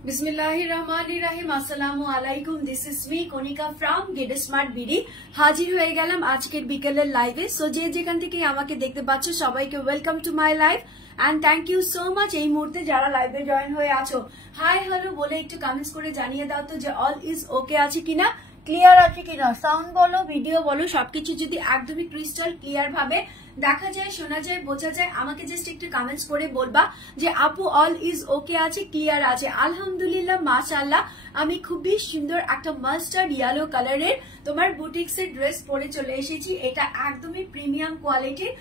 बिस्मिल्लाहिर्रहमानिर्रहीम अस्सलामु आलाइकुम। This is me Kanika from Get Smart BD. হাজির হয়ে গেলাম আজকের বিকেলের লাইভে। সো যে যেখান থেকে আমাকে দেখতে পাচ্ছ সবাইকে welcome to my live and thank you so much এই মুহূর্তে যারা লাইভে জয়েন হয়ে আছো। হাই হ্যালো বলে একটু কমেন্টস করে জানিয়ে দাও তো যে অল ইজ ওকে আছে কিনা, ক্লিয়ার আছে কিনা, সাউন্ড বলো ভিডিও বলো সবকিছু যদি একদমই ক্রিস্টাল ক্লিয়ার ভাবে দেখা যায়, শোনা যায়, বোঝা যায়, আমাকে জাস্ট একটু কমেন্টস করে বলবা যে আপু অল ইজ ওকে আছে, ক্লিয়ার আছে। আলহামদুলিল্লাহ মাশাআল্লাহ আমি খুবই সুন্দর একটা মাস্টার্ড ইয়েলো কালারের তোমার বুটিক্স এর ড্রেস পরে চলে এসেছি। এটা একদমই প্রিমিয়াম কোয়ালিটির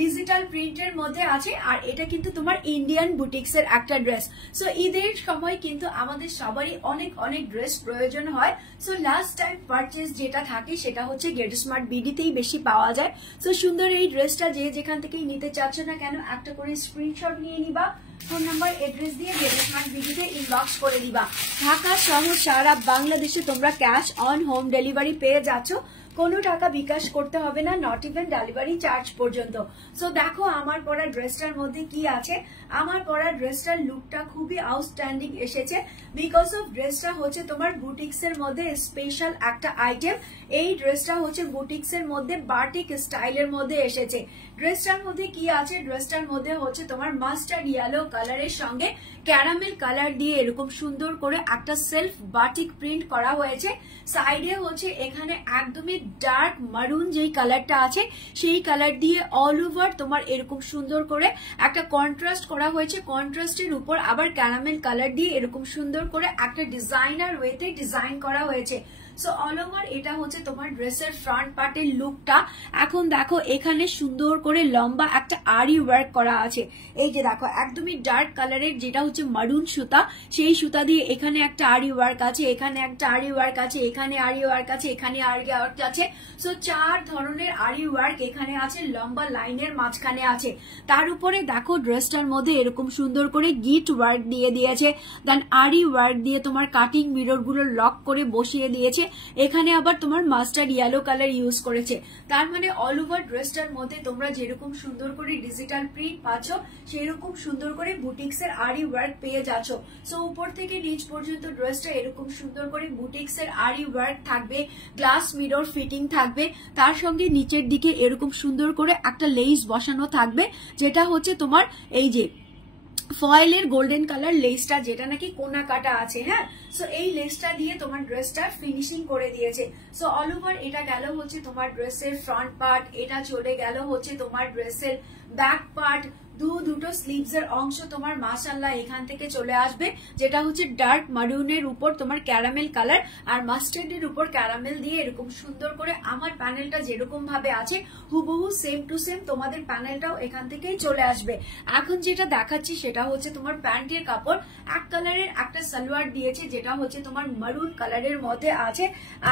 ডিজিটাল প্রিন্টের মধ্যে আছে আর এটা কিন্তু তোমার ইন্ডিয়ান বুটিক্স এর একটা ড্রেস। সো ঈদের সময় কিন্তু আমাদের সবারই অনেক অনেক ড্রেস প্রয়োজন হয়। সো লাস্ট টাইম পারচেজ যেটা থাকে সেটা হচ্ছে গেট স্মার্ট বিডিতেই বেশি পাওয়া যায়। সো সুন্দর এই ড্রেসটা যে যেখান থেকেই নিতে চাচ্ছ না কেন একটা করে স্ক্রিনশট নিয়ে নিবা, ফোন নাম্বার এড্রেস দিয়ে গেট স্মার্ট বিডিতে ইনবক্স করে দিবা। ঢাকা সহ সারা বাংলাদেশে তোমরা ক্যাশ অন হোম ডেলিভারি পেয়ে যাচ্ছ, কোনো টাকা বিকাশ করতে হবে না, নট ইভেন ডেলিভারি চার্জ পর্যন্ত। সো দেখো আমার পরা ড্রেসটার মধ্যে কি আছে। আমার পরা ড্রেসটার লুকটা খুবই আউটস্ট্যান্ডিং এসেছে বিকজ অফ ড্রেসটা হচ্ছে তোমার বুটিক্স এর মধ্যে স্পেশাল একটা আইটেম। এই ড্রেসটা হচ্ছে বুটিক্স এর মধ্যে বাটিক স্টাইলের মধ্যে এসেছে। ড্রেসটার মধ্যে কি আছে, ড্রেসটার মধ্যে হচ্ছে তোমার মাস্টার্ড ইয়েলো কালারের সঙ্গে ক্যারামেল কালার দিয়ে এরকম সুন্দর করে একটা সেলফ বাটিক প্রিন্ট করা হয়েছে। সাইডে হচ্ছে এখানে একদমই ডার্ক মারুন যেই কালারটা আছে সেই কালার দিয়ে অল ওভার তোমার এরকম সুন্দর করে একটা কন্ট্রাস্ট করা হয়েছে। কন্ট্রাস্টের উপর আবার ক্যারামেল কালার দিয়ে এরকম সুন্দর করে একটা ডিজাইনার ওয়েতে ডিজাইন করা হয়েছে। সো অল ওভার এটা হচ্ছে তোমার ড্রেসের ফ্রন্ট পার্টের লুকটা। এখন দেখো এখানে সুন্দর করে লম্বা একটা আরি ওয়ার্ক করা আছে। এই যে দেখো একদমই ডার্ক কালারের যেটা হচ্ছে মারুন সুতা, সেই সুতা দিয়ে এখানে একটা আরি ওয়ার্ক আছে, এখানে একটা আরি ওয়ার্ক আছে, এখানে আরি ওয়ার্ক আছে, এখানে আরি ওয়ার্ক আছে। সো চার ধরনের আরি ওয়ার্ক এখানে আছে, লম্বা লাইনের মাঝখানে আছে। তার উপরে দেখো ড্রেসটার মধ্যে এরকম সুন্দর করে গিট ওয়ার্ক দিয়ে দিয়েছে, দেন আরি ওয়ার্ক দিয়ে তোমার কাটিং মিরর গুলো লক করে বসিয়ে দিয়েছে। এখানে আবার তোমার মাস্টার্ড ইয়েলো কালার ইউজ করেছে। তার মানে অল ওভার ড্রেসটার মধ্যে তোমরা যেরকম সুন্দর করে ডিজিটাল প্রিন্ট পাচ্ছ সেরকম সুন্দর করে বুটিক্স এর আরি ওয়ার্ক পেয়ে যাচ্ছ। সো উপর থেকে নিচ পর্যন্ত ড্রেসটা এরকম সুন্দর করে বুটিক্স এর আরি ওয়ার্ক থাকবে, গ্লাস মিরর ফিটিং থাকবে, তার সঙ্গে নিচের দিকে এরকম সুন্দর করে একটা লেস বসানো থাকবে যেটা হচ্ছে তোমার এই যে ফয়েলের গোল্ডেন কালার লেসটা যেটা নাকি কোনা কাটা আছে। হ্যাঁ, সো এই লেসটা দিয়ে তোমার ড্রেসটা ফিনিশিং করে দিয়েছে। সো অল ওভার এটা গেল হচ্ছে তোমার ড্রেসের ফ্রন্ট পার্ট, এটা চলে গেল হচ্ছে তোমার ড্রেসের ব্যাক পার্ট। দুটো স্লিভস এর অংশ তোমার মাশাআল্লাহ এখান থেকে চলে আসবে যেটা হচ্ছে ডার্ক মারুনের উপর তোমার ক্যারামেল কালার আর মাস্টার্ডের উপর ক্যারামেল দিয়ে এরকম সুন্দর করে আমার প্যানেলটা যেরকম ভাবে আছে হুবহু সেম টু সেম তোমাদের প্যানেলটাও এখান থেকেই চলে আসবে। এখন যেটা দেখাচ্ছি সেটা হচ্ছে তোমার প্যান্টের কাপড় এক কালারের একটা সালোয়ার দিয়েছে যেটা হচ্ছে তোমার মারুন কালারের মধ্যে আছে।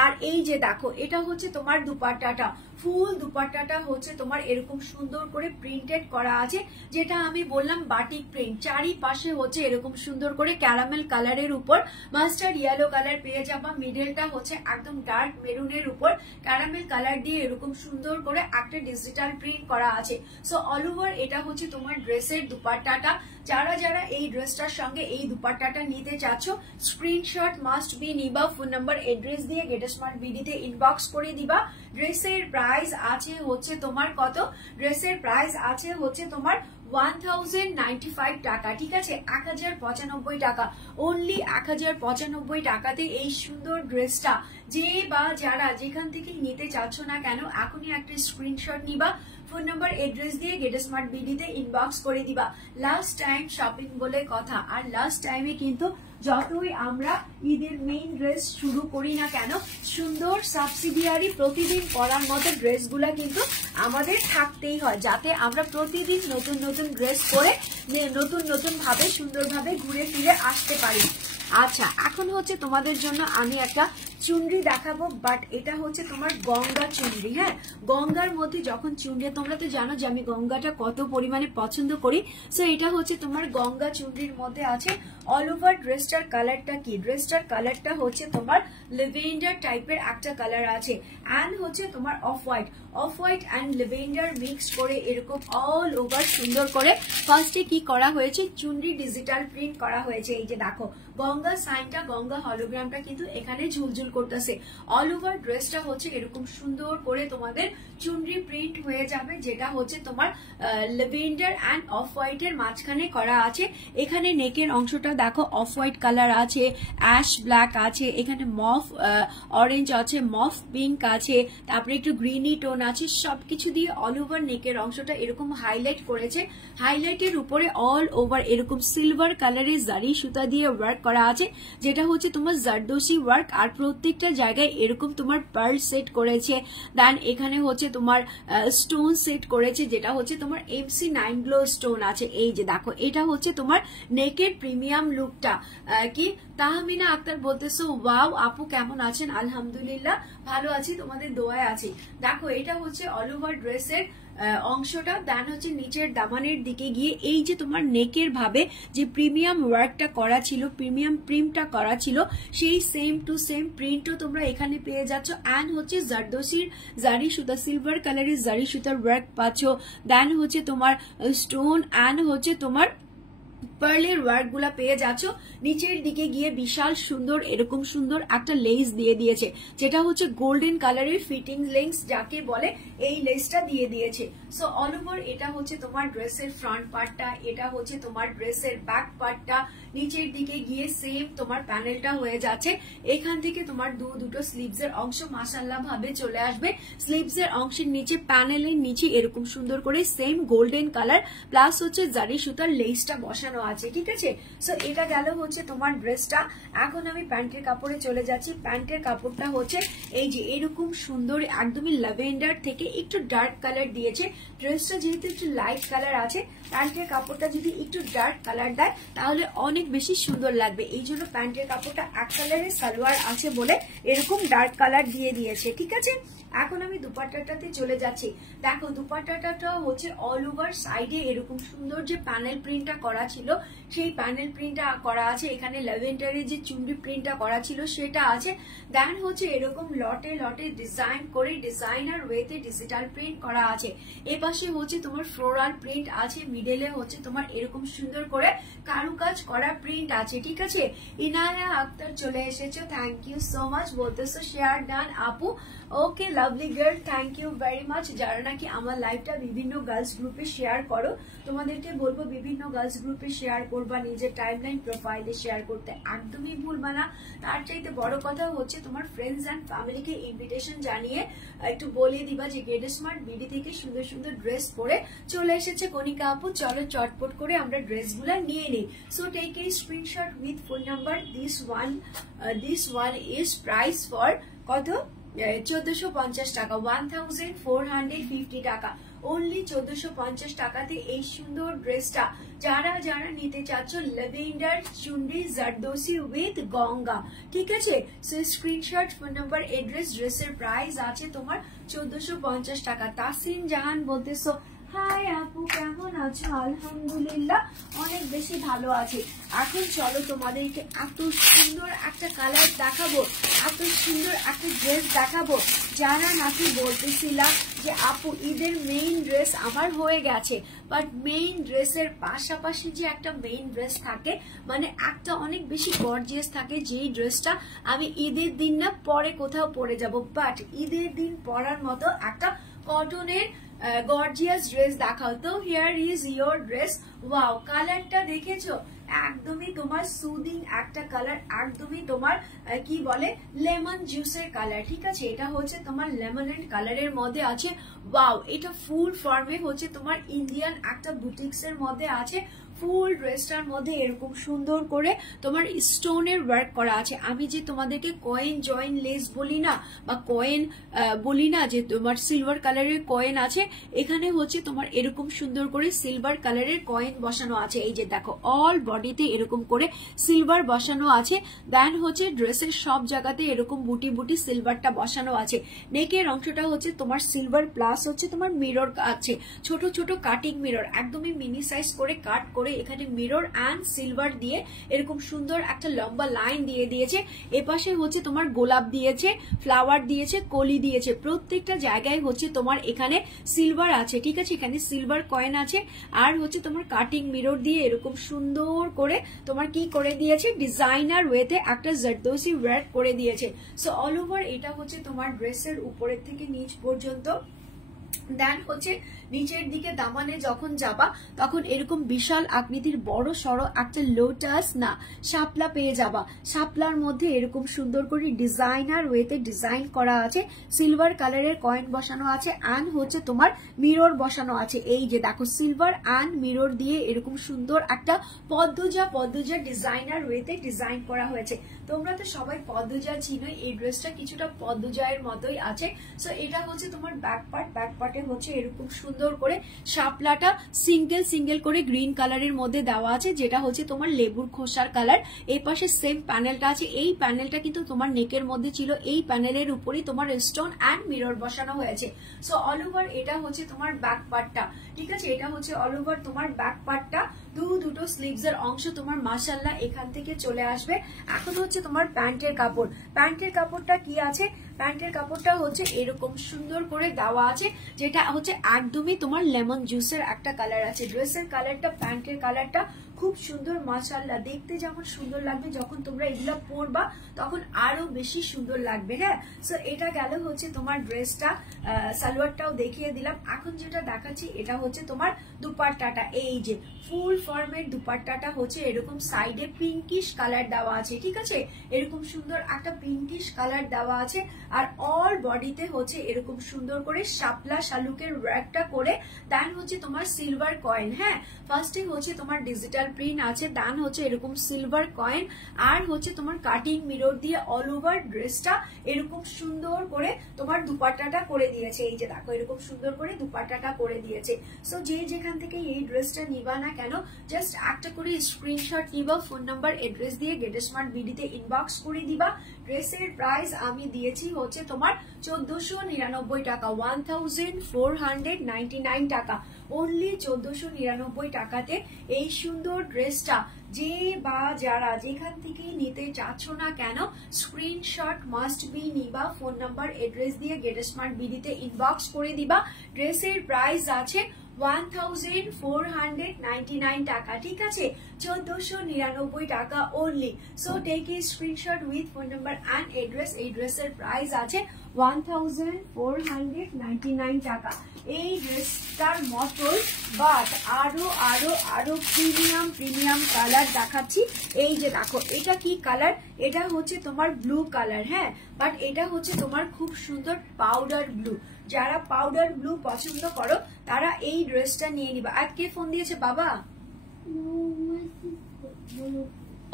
আর এই যে দেখো এটা হচ্ছে তোমার দুপাট্টাটা, ফুল দুপাট্টাটা হচ্ছে তোমার এরকম সুন্দর করে প্রিন্টেড করা আছে যেটা আমি বললাম বাটিক প্রিন্ট। চারিপাশে হচ্ছে এরকম সুন্দর করে ক্যারামেল কালারের উপর মাস্টার্ড ইয়েলো কালার পেয়ে যাবা। মিডলটা হচ্ছে একদম ডার্ক মেরুনের উপর ক্যারামেল কালার দিয়ে এরকম সুন্দর করে একটা ডিজিটাল প্রিন্ট করা আছে। সো অল ওভার এটা হচ্ছে তোমার ড্রেসের দুপাট্টাটা। যারা যারা এই ড্রেসটার সঙ্গে এই দুপাট্টাটা নিতে চাচ্ছ স্ক্রিনশট মাস্ট বি নিবা, ফোন নাম্বার এড্রেস দিয়ে গেট স্মার্ট বিডিতে ইনবক্স করে দিবা। ড্রেসের প্রাইস আছে হচ্ছে তোমার কত, ড্রেসের প্রাইস আছে হচ্ছে তোমার 1095 টাকা। ঠিক আছে, 1095 টাকা, অনলি 1095 টাকাতে এই সুন্দর ড্রেসটা যে বা যারা যেখান থেকে নিতে চাচ্ছ না কেন এখনই একটা স্ক্রিনশট নিবা, ফোন নাম্বার এড্রেস দিয়ে গেট স্মার্ট বিডিতে ইনবক্স করে দিবা। লাস্ট টাইম শপিং বলে কথা, আর লাস্ট টাইমে কিন্তু যতই আমরা ঈদের মেইন ড্রেস শুরু করি না কেন সুন্দর সাবসিডিয়ারি প্রতিদিন পরার মতো ড্রেসগুলা কিন্তু আমাদের থাকতেই হয় যাতে আমরা প্রতিদিন নতুন নতুন ড্রেস পরে নতুন নতুন ভাবে সুন্দরভাবে ঘুরে ফিরে আসতে পারি। আচ্ছা এখন হচ্ছে তোমাদের জন্য আমি একটা চুনরি দেখাবো, বাট এটা হচ্ছে তোমার গঙ্গা চুনরি। হ্যাঁ, গঙ্গার মধ্যে যখন চুনরি, তোমরা তো জানো যে আমি গঙ্গাটা কত পরিমাণে পছন্দ করি। সো এটা হচ্ছে তোমার গঙ্গা চুনরির মধ্যে আছে। অল ওভার ড্রেসটার কালারটা কি, ড্রেসটার কালারটা হচ্ছে তোমার লেভেন্ডার টাইপের একটা কালার আছে, অ্যান্ড হচ্ছে তোমার off white and lavender mix করে এরকম অল ওভার সুন্দর করে ফার্স্টে কি করা হয়েছে, চুনরি ডিজিটাল প্রিন্ট করা হয়েছে। এই যে দেখো গঙ্গা সাইনটা, গঙ্গা হলোগ্রামটা কিন্তু এখানে ঝুলঝুল করতেছে। অল ওভার ড্রেসটা হচ্ছে এরকম সুন্দর করে তোমাদের চুনরি প্রিন্ট হয়ে যাবে, যেটা হচ্ছে তোমার লেভেন্ডার অ্যান্ড অফ হোয়াইটের মাঝখানে করা আছে। এখানে নেকের অংশটা দেখো অফ হোয়াইট কালার আছে, অ্যাশ ব্ল্যাক আছে, এখানে মফ অরেঞ্জ আছে, মফ পিঙ্ক আছে, তারপরে একটু গ্রিনি টোন আছে, সবকিছু দিয়ে অল ওভার নেকের অংশটা এরকম হাইলাইট করেছে। হাইলাইটের উপরে অল ওভার এরকম সিলভার কালারের জারি সুতা দিয়ে ওয়ার্ক করা আছে, যেটা হচ্ছে তোমার জারদোসি ওয়ার্ক, আর প্রত্যেকটা জায়গায় এরকম তোমার পার্ল সেট করেছে। দেন এখানে হচ্ছে তোমার স্টোন সেট করেছে, যেটা হচ্ছে তোমার MC9 গ্লো স্টোন আছে। এই যে দেখো এটা হচ্ছে তোমার নেকের প্রিমিয়াম লুকটা। কি তাহমিনা আক্তার বলতেছো, ওয়াও আপু কেমন আছেন? আলহামদুলিল্লাহ ভালো আছি, তোমাদের দোয়ায় আছি। দেখো এটা হচ্ছে অল ওভার ড্রেসের অংশটা। দেন হচ্ছে নিচের দামানের দিকে গিয়ে এই যে তোমার নেকের ভাবে যে প্রিমিয়াম ওয়ার্কটা করা ছিল, প্রিমিয়াম প্রিন্টটা করা ছিল, সেই সেম টু সেম প্রিন্টও তোমরা এখানে পেয়ে যাচ্ছ। অ্যান্ড হচ্ছে জারদোসির জারি সুতা, সিলভার কালারের জারি সুতার ওয়ার্ক পাচ্ছ। দেন হচ্ছে তোমার স্টোন অ্যান্ড হচ্ছে তোমার পার্লের ওয়ার্ক গুলা পেয়ে যাচ্ছ। নিচের দিকে গিয়ে বিশাল সুন্দর এরকম সুন্দর একটা লেস দিয়ে দিয়েছে, যেটা হচ্ছে গোল্ডেন কালারের ফিটিং লেন্স যাকে বলে, এই লেসটা দিয়ে দিয়েছে। সো অল ওভার এটা হচ্ছে তোমার ড্রেসের ফ্রন্ট পার্টটা, এটা হচ্ছে তোমার ড্রেসের ব্যাক পার্টটা। নিচের দিকে গিয়ে সেম তোমার প্যানেলটা হয়ে যাচ্ছে। এখান থেকে তোমার দুটো স্লিভস এর অংশ মাশাআল্লাহ ভাবে চলে আসবে। স্লিভস এর অংশের নিচে, প্যানেলের নিচে এরকম সুন্দর করে সেম গোল্ডেন কালার প্লাস হচ্ছে জারি সুতার লেসটা বসানো আছে, ঠিক আছে। সো এটা গেল হচ্ছে তোমার ড্রেসটা। এখন আমি প্যান্টের কাপড়ে চলে যাচ্ছি। প্যান্টের কাপড়টা হচ্ছে এই যে এরকম সুন্দর, একদমই ল্যাভেন্ডার থেকে একটু ডার্ক কালার দিয়েছে। ড্রেসটা যেহেতু একটু লাইট কালার আছে, প্যান্টের কাপড়টা যদি একটু ডার্ক কালার দেয় তাহলে অনেক বেশি সুন্দর লাগবে। এই জন্য প্যান্টের কাপড়টা এক কালারের সালোয়ার আছে বলে এরকম ডার্ক কালার দিয়ে দিয়েছে, ঠিক আছে। এখন আমি দুপাট্টাটাতে চলে যাচ্ছি। দেখো দুপাট্টাটা হচ্ছে অল ওভার সাইডে এরকম সুন্দর যে প্যানেল প্রিন্টটা করা ছিল, সেই প্যানেল প্রিন্টটা করা আছে। এখানে ল্যাভেন্ডারের যে চুনরি প্রিন্টটা করা ছিল সেটা আছে। দেন হচ্ছে এরকম লটে লটে ডিজাইন করে ডিজাইনার ওয়েতে ডিজিটাল প্রিন্ট করা আছে। এপাশে হচ্ছে তোমার ফ্লোরাল প্রিন্ট আছে, মিডলে হচ্ছে তোমার এরকম সুন্দর করে কারুকাজ করা প্রিন্ট আছে, ঠিক আছে। ইনায়া আক্তার চলে এসেছো, থ্যাংক ইউ সো মাচ, বলতেছো শেয়ার ডান আপু। Okay lovely girl, thank you very much. যারা নাকি আমার লাইভটা বিভিন্ন গার্লস গ্রুপে শেয়ার করো, তোমাদেরকে বলবো বিভিন্ন গার্লস গ্রুপে শেয়ার করবা, নিজের টাইমলাইন প্রোফাইলে শেয়ার করতে একদমই ভুলবা না। তার চাইতে বড় কথা হচ্ছে তোমার ফ্রেন্ডস অ্যান্ড ফ্যামিলিকে ইনভিটেশন জানিয়ে একটু বলে দিবা যে গেট স্মার্ট বিডি থেকে সুন্দর সুন্দর ড্রেস পরে চলে এসেছে কণিকা আপু, চলো চটপট করে আমরা ড্রেসগুলো নিয়ে নিই। So take a screenshot with phone number. This one is price for কত, 1450 টাকা, 1450 টাকা, অনলি 1450 টাকাতে এই সুন্দর ড্রেসটা যারা যারা নিতে চাচ্ছ, ল্যাভেন্ডার চুনরি জারদোসি উইথ গঙ্গা, ঠিক আছে। So screenshot, phone number, address, ড্রেসের প্রাইস আছে তোমার 1450 টাকা। তাসিন জাহান বলতেছো, হাই আপু কেমন আছো? আলহামদুলিল্লাহ অনেক বেশি ভালো আছি। এখন চলো তোমাদেরকে এত সুন্দর একটা কালার দেখাবো, এত সুন্দর একটা ড্রেস দেখাবো। যারা নাকি বলতেছিলাম যে আপু ঈদের মেইন ড্রেস আমার হয়ে গেছে, বাট মেইন ড্রেসের পাশাপাশি যে একটা মেইন ড্রেস থাকে, মানে একটা অনেক বেশি গর্জিয়াস থাকে, যেই ড্রেসটা আমি ঈদের দিন না পরে কোথাও পরে যাব, বাট ঈদের দিন পরার মতো একটা কটনের গর্জিয়াস ড্রেস দেখাও। তো here is your dress. Wow, কালারটা দেখেছো? একদমই তোমার সুদিং একটা কালার, একদমই তোমার কি বলে লেমন জুসের কালার, ঠিক আছে। এটা হচ্ছে তোমার লেমনেড কালারের মধ্যে আছে। ওয়াও, এটা ফুল ফর্মে হচ্ছে তোমার ইন্ডিয়ান একটা বুটিক্স এর মধ্যে আছে। ফুল ড্রেসটার মধ্যে এরকম সুন্দর করে তোমার স্টোনের ওয়ার্ক করা আছে। আমি যে তোমাদেরকে কয়েন জয়েন লেস বলি না বা কয়েন বলি না, যে তোমার সিলভার কালারের কয়েন আছে, এখানে হচ্ছে তোমার এরকম সুন্দর করে সিলভার কালারের কয়েন বসানো আছে। এই যে দেখো অল বডিতে এরকম করে সিলভার বসানো আছে। দেন হচ্ছে ড্রেসের সব জায়গাতে এরকম বুটি বুটি সিলভারটা বসানো আছে। নেকের অংশটা হচ্ছে তোমার সিলভার প্লাস হচ্ছে তোমার মিরর আছে, ছোট ছোট কাটিং মিরর, একদমই মিনি সাইজ করে কাট করে এখানে মিরর অ্যান্ড সিলভার দিয়ে এরকম সুন্দর একটা লম্বা লাইন দিয়ে দিয়েছে। এপাশে হচ্ছে তোমার গোলাপ দিয়েছে, ফ্লাওয়ার দিয়েছে, কলি দিয়েছে, প্রত্যেকটা জায়গায় হচ্ছে তোমার এখানে সিলভার আছে। ঠিক আছে, এখানে সিলভার কয়েন আছে আর হচ্ছে তোমার কাটিং মিরর দিয়ে এরকম সুন্দর করে তোমার কি করে দিয়েছে, ডিজাইনার ওয়েতে একটা জারদোসি ওয়ার্ক করে দিয়েছে। সো অল ওভার এটা হচ্ছে তোমার ড্রেসের উপরের থেকে নিচ পর্যন্ত। দেন হচ্ছে নিচের দিকে দামানে যখন যাবা তখন এরকম বিশাল আকৃতির বড় সড়ো একটা লোটাস না শাপলা পেয়ে যাবা। শাপলার মধ্যে এরকম সুন্দর করে ডিজাইনার ওয়েতে ডিজাইন করা আছে, সিলভার কালারের কয়েন বসানো আছে অ্যান্ড হচ্ছে তোমার মিরর বসানো আছে। এই যে দেখো সিলভার অ্যান্ড মিরর দিয়ে এরকম সুন্দর একটা পদ্মজা ডিজাইনার ওয়েতে ডিজাইন করা হয়েছে। তোমরা তো সবাই পদ্মজা চিনোই, এই ড্রেসটা কিছুটা পদ্মজায়ের মতোই আছে। সো এটা হচ্ছে তোমার ব্যাক পার্টে হচ্ছে এরকম সুন্দর করে শাপলাটা সিঙ্গেল সিঙ্গেল করে গ্রিন কালারের মধ্যে দেওয়া আছে, যেটা হচ্ছে তোমার লেবুর খোসার কালার। এই পাশে সেম প্যানেলটা আছে, এই প্যানেলটা কিন্তু তোমার নেকের মধ্যে ছিল, এই প্যানেলের উপরই তোমার স্টোন অ্যান্ড মিরর বসানো হয়েছে। সো অল ওভার এটা হচ্ছে তোমার ব্যাক পার্টটা। ঠিক আছে, এটা হচ্ছে অল ওভার তোমার ব্যাক পার্টটা। দুটো স্লিভস এর অংশ তোমার মাশাআল্লাহ এখান থেকে চলে আসবে। এখন হচ্ছে তোমার প্যান্টের কাপড়। প্যান্টের কাপড়টা কি আছে, প্যান্টের কাপড়টা হচ্ছে এরকম সুন্দর করে দেওয়া আছে, যেটা হচ্ছে একদমই তোমার লেমন জুসের একটা কালার আছে। ড্রেসের কালারটা, প্যান্টের কালারটা খুব সুন্দর মাশাআল্লাহ, দেখতে যেমন সুন্দর লাগবে, যখন তোমরা এগুলো পরবা তখন আরো বেশি সুন্দর লাগবে। হ্যাঁ, সো এটা গেল হচ্ছে তোমার ড্রেসটা, সালোয়ারটাও দেখিয়ে দিলাম। এখন যেটা দেখাচ্ছি এটা হচ্ছে তোমার দুপাট্টাটা। এই যে ফুল ফর্মের দুপাট্টাটা হচ্ছে এরকম সাইডে পিঙ্কিশ কালার দেওয়া আছে। ঠিক আছে, এরকম সুন্দর একটা পিঙ্কিশ কালার দেওয়া আছে আর অল বডিতে হচ্ছে এরকম সুন্দর করে শাপলা শালুকের ওয়ার্কটা করে। দেন হচ্ছে তোমার সিলভার কয়েন। হ্যাঁ, ফার্স্টে হচ্ছে তোমার ডিজিটাল প্রিন্ট আছে, দেন হচ্ছে এরকম সিলভার কয়েন আর হচ্ছে তোমার কাটিং মিরর দিয়ে অল ওভার ড্রেসটা এরকম সুন্দর করে তোমার দুপাট্টাটা করে দিয়েছে। এই যে দেখো এরকম সুন্দর করে দুপাট্টাটা করে দিয়েছে। সো যে যেখান থেকে এই ড্রেসটা নিবা না কেন, জাস্ট একটা করে স্ক্রিনশট নিবা, ফোন নাম্বার এড্রেস দিয়ে গেটস্মার্ট বিডিতে ইনবক্স করে দিবা। ড্রেসের প্রাইস আমি দিয়েছি হচ্ছে তোমার 1499 টাকা, 1499 টাকা, অনলি 1499 টাকাতে এই সুন্দর ড্রেসটা যে বা যারা যেখান থেকে নিতে চাচ্ছ না কেন স্ক্রিনশট মাস্ট বি নিবা, ফোন নাম্বার এড্রেস দিয়ে গেটস্মার্ট বিডিতে ইনবক্স করে দিবা। ড্রেসের প্রাইস আছে 1499 টাকা। ঠিক আছে, 1499 টাকা only. So take a screenshot with phone number and address. এই ড্রেসের প্রাইস আছে 1499 টাকা। এই ড্রেসটার মতোই বাট আরো আরো আরো প্রিমিয়াম কালার দেখাচ্ছি। এই যে দেখো এটা কি কালার, এটা হচ্ছে তোমার ব্লু কালার। হ্যাঁ, বাট এটা হচ্ছে তোমার খুব সুন্দর পাউডার ব্লু। যারা পাউডার ব্লু পছন্দ করো তারা এই ড্রেসটা নিয়ে নিবা। আর কে ফোন দিয়েছে বাবা?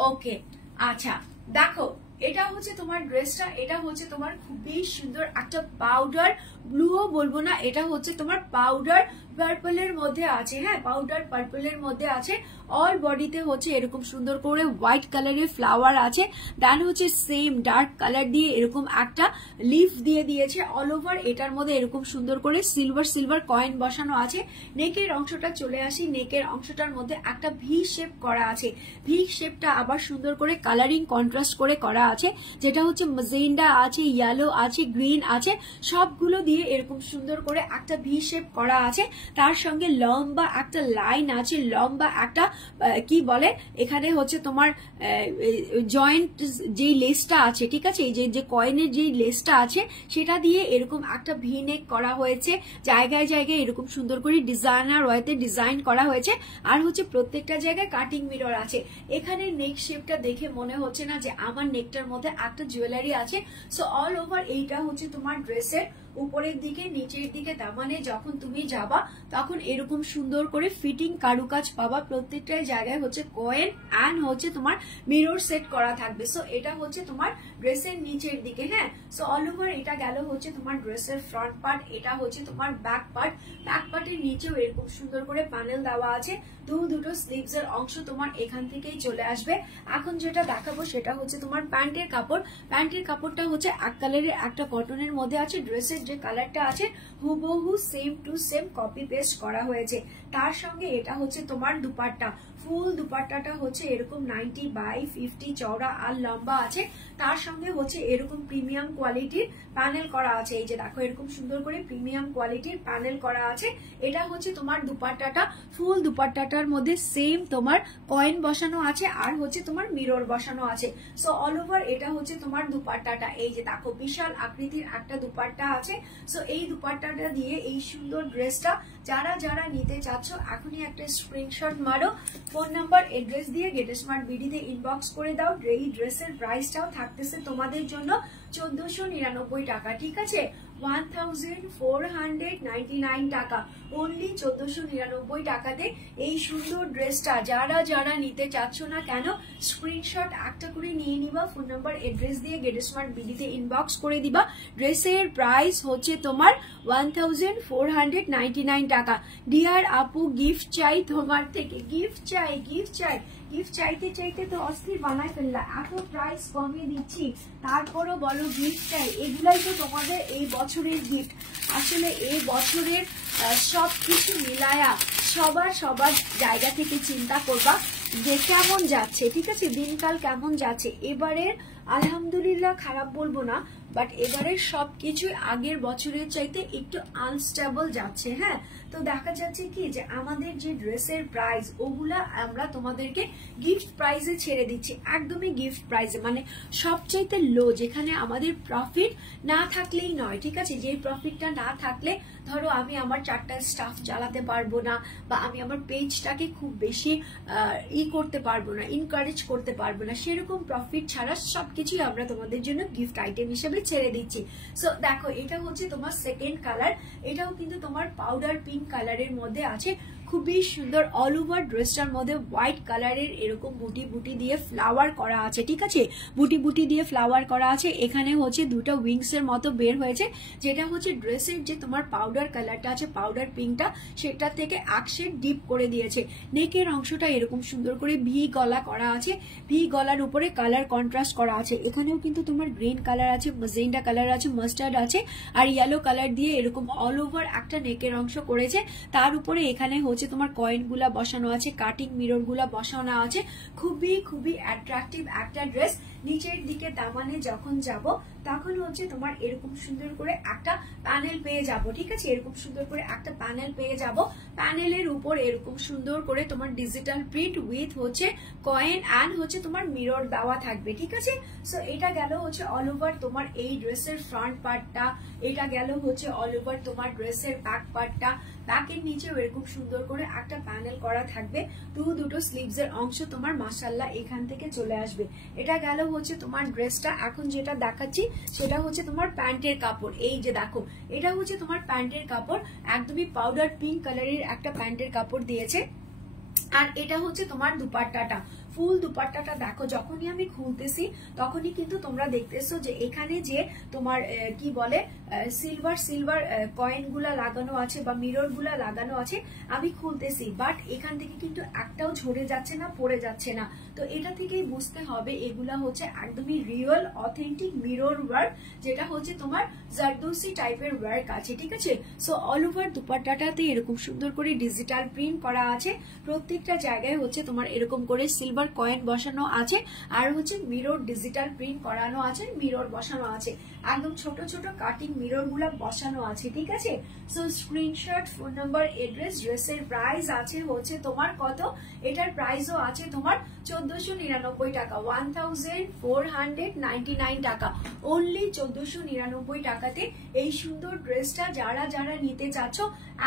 ওকে, আচ্ছা দেখো এটা হচ্ছে তোমার ড্রেসটা, এটা হচ্ছে তোমার খুবই সুন্দর একটা পাউডার ব্লুও বলবো না, এটা হচ্ছে তোমার পাউডার পার্পলের মধ্যে আছে। হ্যাঁ, পাউডার পার্পলের মধ্যে আছে। অল বডিতে হচ্ছে এরকম সুন্দর করে হোয়াইট কালারের ফ্লাওয়ার আছে, দেন হচ্ছে সেম ডার্ক কালার দিয়ে এরকম একটা লিফ দিয়ে দিয়েছে। অল ওভার এটার মধ্যে এরকম সুন্দর করে সিলভার কয়েন বসানো আছে। নেকের অংশটা চলে আসি, নেকের অংশটার মধ্যে একটা ভি শেপ করা আছে। ভি শেপটা আবার সুন্দর করে কালারিং কন্ট্রাস্ট করে করা আছে, যেটা হচ্ছে ম্যাজেন্ডা আছে, ইয়েলো আছে, গ্রিন আছে, সবগুলো দিয়ে এরকম সুন্দর করে একটা ভি শেপ করা আছে। তার সঙ্গে লম্বা একটা লাইন আছে, লম্বা একটা কি বলে এখানে হচ্ছে তোমার জয়েন্ট যেই লেসটা আছে। ঠিক আছে, এই যে কয়েনের যেই লেসটা আছে সেটা দিয়ে এরকম একটা ভি নেক করা হয়েছে। জায়গায় জায়গায় এরকম সুন্দর করে ডিজাইনার ওয়েতে ডিজাইন করা হয়েছে আর হচ্ছে প্রত্যেকটা জায়গায় কাটিং মিরর আছে। এখানে নেক শেপটা দেখে মনে হচ্ছে না যে আমার নেকটার মধ্যে একটা জুয়েলারি আছে। সো অল ওভার এইটা হচ্ছে তোমার ড্রেসের উপরের দিকে নিচের দিকে, তার মানে যখন তুমি যাবা তখন এরকম সুন্দর করে ফিটিং কারুকাজ পাবা। প্রত্যেকটা জায়গায় হচ্ছে কয়েন অ্যান্ড হচ্ছে তোমার মিরর সেট করা থাকবে। সো এটা হচ্ছে তোমার ড্রেসের নিচের দিকে। হ্যাঁ, সো অল ওভার এটা গেল হচ্ছে তোমার ড্রেসের ফ্রন্ট পার্ট, এটা হচ্ছে তোমার ব্যাক পার্ট। ব্যাক পার্টের নিচেও এরকম সুন্দর করে প্যানেল দেওয়া আছে। দুটো স্লিভস এর অংশ তোমার এখান থেকেই চলে আসবে। এখন যেটা দেখাবো সেটা হচ্ছে তোমার প্যান্টের কাপড়। প্যান্টের কাপড়টা হচ্ছে এক কালারের, একটা কটনের মধ্যে আছে। ড্রেসের যে কালারটা আছে হুবহু same to same copy paste করা হয়েছে। তার সঙ্গে এটা হচ্ছে তোমার দুপাট্টা। ফুল দুপাট্টাটা হচ্ছে এরকম 90/50 চওড়া আর লম্বা আছে। তার সঙ্গে হচ্ছে এরকম প্রিমিয়াম কোয়ালিটির প্যানেল করা আছে। এই যে দেখো এরকম সুন্দর করে প্রিমিয়াম কোয়ালিটির প্যানেল করা আছে। এটা হচ্ছে তোমার দুপাট্টাটা। ফুল দুপাট্টাটার মধ্যে সেম তোমার কয়েন বসানো আছে আর হচ্ছে তোমার মিরর বসানো আছে। সো অল ওভার এটা হচ্ছে তোমার দুপাট্টাটা। এই যে দেখো বিশাল আকৃতির একটা দুপাট্টা আছে। সো এই দুপাট্টাটা দিয়ে এই সুন্দর ড্রেসটা যারা যারা নিতে চাচ্ছ এখনই একটা স্ক্রিনশট মারো, ফোন নাম্বার এড্রেস দিয়ে গেটস্মার্ট বিডিতে ইনবক্স করে দাও। এই ড্রেসের প্রাইসটাও থাকতেছে তোমাদের জন্য 1499 টাকা। ঠিক আছে, 1499 টাকা, অনলি 1499 টাকাতে এই সুন্দর ড্রেসটা যারা যারা নিতে চাচ্ছ না কেন স্ক্রিনশট একটা করে নিয়ে নিবা, ফোন নাম্বার এড্রেস দিয়ে গেটস্মার্ট বিডিতে ইনবক্স করে দিবা। ড্রেসের প্রাইস হচ্ছে তোমার 1499 টাকা। ডিয়ার আপু গিফট চাই তোমার থেকে, গিফট চাই, গিফট চাই, গিফট চাইতে চাইতে তো অস্থির বানায় ফেললা। এত প্রাইস কমিয়ে দিচ্ছি তারপরও বলো গিফট চাই। এগুলাই তো তোমাদের এই বছরের গিফট। আসলে এই বছরের সবকিছু মিলায়া সবার জায়গা থেকে চিন্তা করবা যে কেমন যাচ্ছে। ঠিক আছে, দিনকাল কেমন যাচ্ছে। এবারের আলহামদুলিল্লাহ খারাপ বলবো না, বাট এবারে সবকিছু আগের বছরের চাইতে একটু আনস্টেবল যাচ্ছে। হ্যাঁ, তো দেখা যাচ্ছে কি যে আমাদের যে ড্রেসের প্রাইস ওগুলা আমরা তোমাদেরকে গিফট প্রাইসে ছেড়ে দিচ্ছি, একদমই গিফট প্রাইসে, মানে সবচাইতে লো, যেখানে আমাদের প্রফিট না থাকলেই নয়। ঠিক আছে, যে প্রফিটটা না থাকলে ধরো আমি আমার 4টা স্টাফ চালাতে পারবো না, বা আমি আমার পেজটাকে খুব বেশি করতে পারবো না, ইনকারেজ করতে পারবো না, সেরকম প্রফিট ছাড়া সবকিছুই আমরা তোমাদের জন্য গিফট আইটেম হিসেবে ছেড়ে দিচ্ছি। সো দেখো এটা হচ্ছে তোমার সেকেন্ড কালার। এটাও কিন্তু তোমার পাউডার পিঙ্ক কালারের মধ্যে আছে। খুবই সুন্দর। অল ওভার ড্রেসটার মধ্যে হোয়াইট কালারের এরকম বুটি বুটি দিয়ে ফ্লাওয়ার করা আছে। ঠিক আছে, বুটি বুটি দিয়ে ফ্লাওয়ার করা আছে। এখানে হচ্ছে দুটো উইংস এর মতো বের হয়েছে, যেটা হচ্ছে ড্রেসের যে তোমার পাউডার কালারটা আছে, পাউডার পিঙ্কটা, সেটা থেকে আকশেড ডিপ করে দিয়েছে। নেকের অংশটা এরকম সুন্দর করে ভি গলা করা আছে, ভি গলার উপরে কালার কন্ট্রাস্ট করা আছে। এখানেও কিন্তু তোমার গ্রিন কালার আছে, ম্যাজেন্টা কালার আছে, মাস্টার্ড আছে, আর ইয়েলো কালার দিয়ে এরকম অল ওভার একটা নেকের অংশ করেছে। তার উপরে এখানে হচ্ছে তোমার কয়েন গুলা বসানো আছে, কাটিং মিরর গুলা বসানো আছে। খুবই খুবই অ্যাট্রাকটিভ একটা ড্রেস। নিচের দিকে দামানে যখন যাব তখন হচ্ছে তোমার এরকম সুন্দর করে একটা প্যানেল পেয়ে যাব। ঠিক আছে, এরকম সুন্দর করে একটা প্যানেল পেয়ে যাব। প্যানেলের উপর এরকম সুন্দর করে তোমার ডিজিটাল প্রিন্ট উইথ হচ্ছে কয়েন অ্যান্ড হচ্ছে তোমার মিরর দেওয়া থাকবে। ঠিক আছে, সো এটা গেল হচ্ছে অল ওভার তোমার এই ড্রেসের ফ্রন্ট পার্টটা। এটা গেল হচ্ছে অল ওভার তোমার ড্রেসের ব্যাক পার্টটা। ব্যাকের নিচেও এরকম সুন্দর করে একটা প্যানেল করা থাকবে। দুটো স্লিভস এর অংশ তোমার মাশাআল্লাহ এখান থেকে চলে আসবে। এটা গেল হচ্ছে তোমার ড্রেসটা। এখন যেটা দেখাচ্ছি সেটা হচ্ছে তোমার প্যান্টের কাপড়। এই যে দেখো এটা হচ্ছে তোমার প্যান্টের কাপড়, একদমই পাউডার পিঙ্ক কালারের একটা প্যান্টের কাপড় দিয়েছে। আর এটা হচ্ছে তোমার দুপাট্টাটা। ফুল দুপাট্টাটা দেখো, যখনই আমি খুলতেছি তখনই কিন্তু তোমরা দেখতেছো যে এখানে যে তোমার কি বলে সিলভার সিলভার কয়েন গুলা লাগানো আছে বা মিরর গুলা লাগানো আছে। আমি খুলতেছি বাট এখান থেকে কিন্তু একটাও ঝরে যাচ্ছে না, পড়ে যাচ্ছে না। তো এটা থেকেই বুঝতে হবে এগুলা হচ্ছে একদমই রিয়েল অথেন্টিক মিরর ওয়ার্ক, যেটা হচ্ছে তোমার জারদোসি টাইপের ওয়ার্ক আছে। ঠিক আছে, সো অল ওভার দুপাট্টাটাতে এরকম সুন্দর করে ডিজিটাল প্রিন্ট করা আছে। প্রত্যেকটা জায়গায় হচ্ছে তোমার এরকম করে সিলভার কয়েন বসানো আছে, আর হচ্ছে মিরর ডিজিটাল প্রিন্ট করানো আছে, মিরর বসানো আছে, একদম ছোট ছোট কাটিং মিরর গুলা বসানো আছে। ঠিক আছে, so screenshot, phone number, address. ড্রেসের প্রাইস আছে হচ্ছে তোমার কত, এটার প্রাইসও আছে তোমার 1499 টাকা, 1499 টাকা, অনলি 1499 টাকাতে এই সুন্দর ড্রেসটা যারা যারা নিতে চাচ্ছ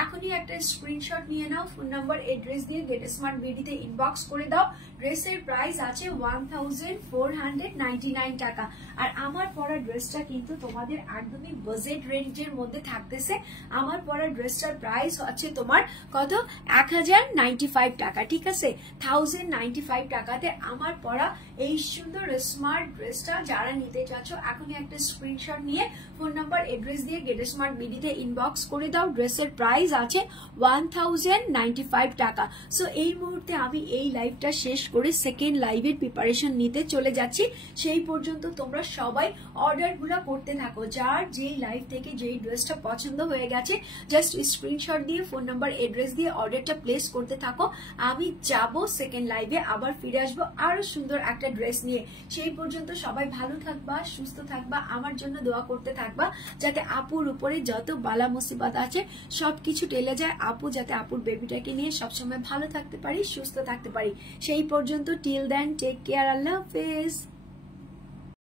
এখনই একটা স্ক্রিনশট নিয়ে নাও, ফোন নাম্বার এড্রেস দিয়ে গেটস্মার্ট বিডিতে ইনবক্স করে দাও। ড্রেস ড্রেসের প্রাইস আছে 1499 টাকা। আর আমার পরা ড্রেসটা কিন্তু তোমাদের একদমই বাজেট রেঞ্জের মধ্যে থাকতেছে। আমার পরা ড্রেসটার প্রাইস হচ্ছে তোমার কত 1095 টাকা, ঠিক আছে? 1095 টাকাতে আমার পরা এই সুন্দর স্মার্ট ড্রেসটা যারা নিতে চাচ্ছ এখনই একটা স্ক্রিনশট নিয়ে ফোন নাম্বার এড্রেস দিয়ে গেট স্মার্ট বিডিতে ইনবক্স করে দাও। ড্রেসের প্রাইস আছে 1095 টাকা। সো এই মুহূর্তে আমি এই লাইভটা শেষ করে সেকেন্ড লাইভের প্রিপারেশন নিতে চলে যাচ্ছি। সেই পর্যন্ত তোমরা সবাই অর্ডারগুলো করতে থাকো। যার যেই লাইভ থেকে যেই ড্রেসটা পছন্দ হয়ে গেছে জাস্ট স্ক্রিনশট দিয়ে ফোন নাম্বার এড্রেস দিয়ে অর্ডারটা প্লেস করতে থাকো। আমি যাব সেকেন্ড লাইভে, আবার ফিরে আসবো আরো সুন্দর একটা ড্রেস নিয়ে। সেই পর্যন্ত সবাই ভালো থাকবা, সুস্থ থাকবা, আমার জন্য দোয়া করতে থাকবা যাতে আপুর উপরে যত বালা মুসিবত আছে সবকিছু টেলে যায়। আপু যাতে আপুর বেবিটাকে নিয়ে সবসময় ভালো থাকতে পারি, সুস্থ থাকতে পারি। সেই পর্যন্ত টিল দেন টেক কেয়ার, আল্লাহ হাফেজ।